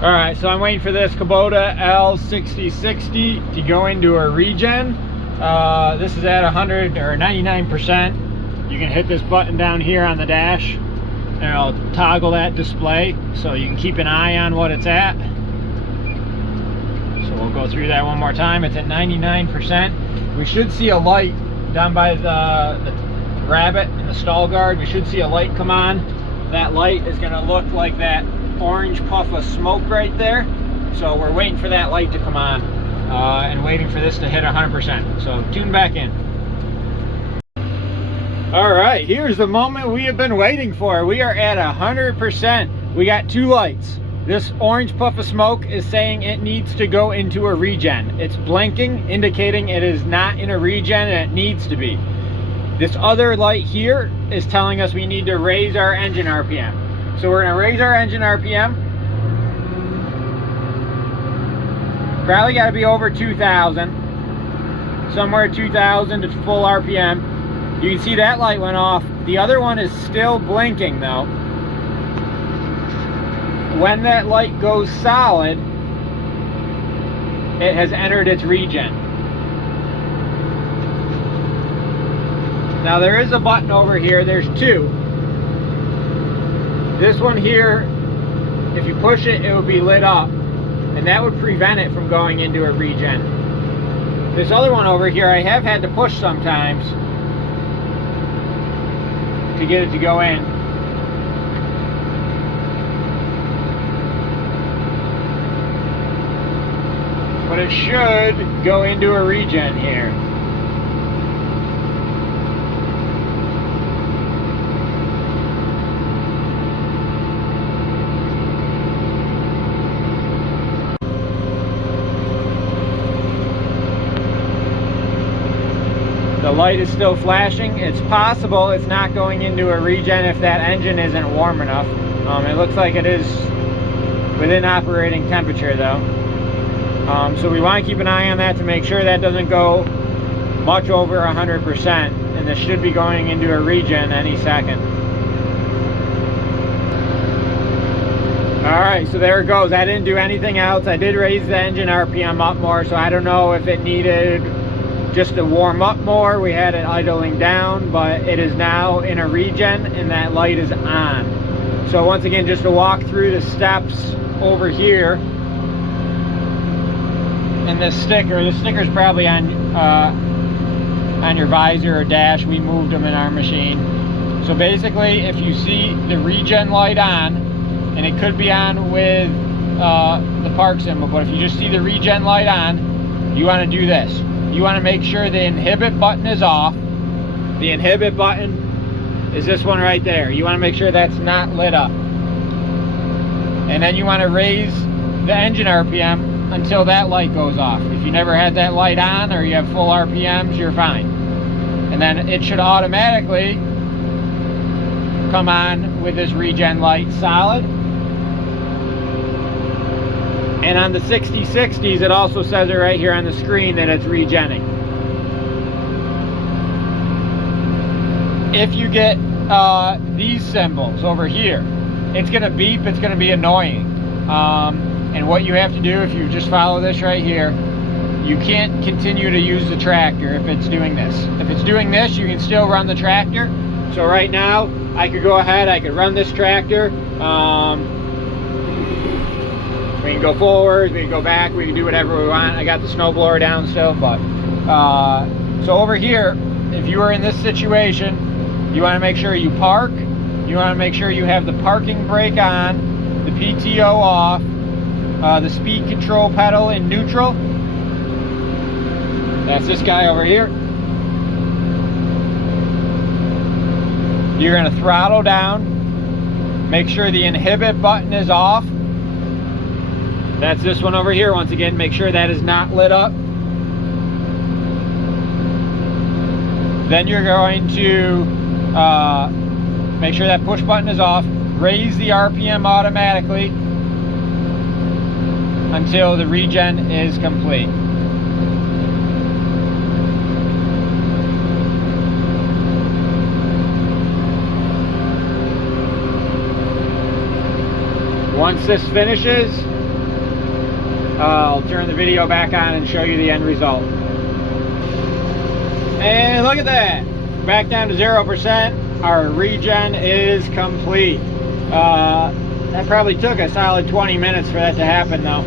All right, so I'm waiting for this Kubota L6060 to go into a regen. This is at 100 or 99%. You can hit this button down here on the dash and it'll toggle that display so you can keep an eye on what it's at. So we'll go through that one more time. It's at 99%. We should see a light down by the rabbit and the stall guard. We should see a light come on. That light is going to look like that orange puff of smoke right there. So we're waiting for that light to come on and waiting for this to hit 100%. So tune back in. All right, here's the moment we have been waiting for. We are at 100%. We got two lights. This orange puff of smoke is saying it needs to go into a regen. It's blinking, indicating it is not in a regen and it needs to be. This other light here is telling us we need to raise our engine RPM. So we're gonna raise our engine RPM. Probably gotta be over 2,000. Somewhere 2,000 to full RPM. You can see that light went off. The other one is still blinking though. When that light goes solid, it has entered its regen. Now there is a button over here, there's two. This one here, if you push it, it will be lit up, and that would prevent it from going into a regen. This other one over here, I have had to push sometimes to get it to go in. But it should go into a regen here. The light is still flashing. It's possible it's not going into a regen if that engine isn't warm enough. It looks like it is within operating temperature though. So we want to keep an eye on that to make sure that doesn't go much over 100%, and this should be going into a regen any second. Alright, so there it goes. I didn't do anything else. I did raise the engine RPM up more, so I don't know if it needed just to warm up more. We had it idling down, but it is now in a regen and that light is on. So once again, just to walk through the steps over here, and this sticker is probably on your visor or dash. We moved them in our machine. So basically, if you see the regen light on, and it could be on with the park symbol, but if you just see the regen light on, you want to do this. You want to make sure the inhibit button is off. The inhibit button is this one right there. You want to make sure that's not lit up. And then you want to raise the engine RPM until that light goes off. If you never had that light on or you have full RPMs, you're fine. And then it should automatically come on with this regen light solid. And on the 6060s, it also says it right here on the screen that it's regenning. If you get these symbols over here, it's going to beep, it's going to be annoying. And what you have to do, if you just follow this right here, you can't continue to use the tractor if it's doing this. If it's doing this, you can still run the tractor. So right now, I could go ahead, I could run this tractor. We can go forward, we can go back, we can do whatever we want. I got the snowblower down still, but so over here, if you are in this situation, you want to make sure you park. You want to make sure you have the parking brake on, the PTO off, the speed control pedal in neutral. That's this guy over here. You're going to throttle down. Make sure the inhibit button is off. That's this one over here. Once again, make sure that is not lit up. Then you're going to make sure that push button is off. Raise the RPM automatically until the regen is complete. Once this finishes, I'll turn the video back on and show you the end result. And look at that, back down to 0%. Our regen is complete. That probably took a solid 20 minutes for that to happen though.